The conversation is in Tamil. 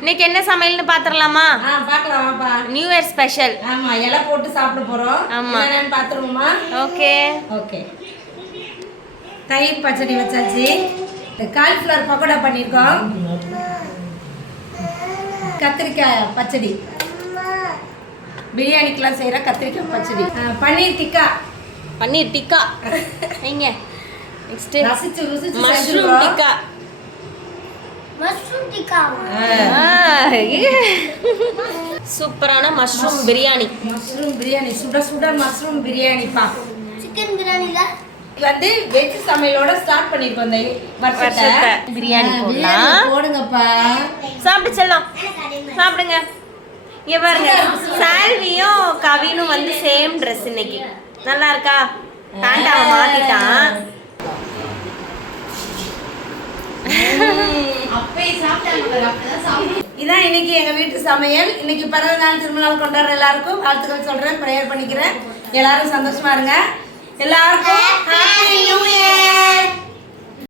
இன்னைக்கு என்ன சமையல்னு பாத்துறலாமா? பார்க்கலாம் வாப்பா. New year special. ஆமா, இலை போட்டு சாப்பிட போறோம். ஆமா, என்னன்னு பாத்துருவோமா? Okay okay. தயிர் பச்சடி வச்சாச்சு. காலிஃப்ளவர் பக்கோடா பண்ணிருக்கோம். கத்திரிக்காய் பச்சடி, பிரியாணிக்கெல்லாம் செய்யற கத்திரிக்காய் பச்சடி. பன்னீர் டிக்கா. பன்னீர் டிக்கா வைங்க. நெக்ஸ்ட் ரசிச்சு ருசிச்சு மஷ்ரூம் டிக்கா. மஷ்ரூம் டிக்கா. சூப்பரான மஷ்ரூம் பிரியாணி. மஷ்ரூம் பிரியாணி, சுட சுட மஷ்ரூம் பிரியாணிப்பா. சிக்கன் பிரியாணில வந்து வெஜ் சமையலோட ஸ்டார்ட் பண்ணிருக்கோம் இந்த வருஷத்தை. பிரியாணி போடலாம். போடுங்கப்பா. சாப்பிட்டு செல்லம், சாப்பிடுங்க. இங்க பாருங்க, சால்வியும் கவினும் வந்து சேம் ட்ரெஸ் இன்னைக்கு. நல்லா இருக்கா? பேண்டாவை மாத்திட்டான். இதான் இன்னைக்கு எங்க வீட்டு சமையல். இன்னைக்கு பிறந்த நாள் திருமணம் கொண்டாடுற எல்லாருக்கும் வாழ்த்துக்கள் சொல்றேன், ப்ரேயர் பண்ணிக்கிறேன். எல்லாரும் சந்தோஷமா இருங்க. எல்லாருக்கும் ஹாப்பி நியூ இயர்.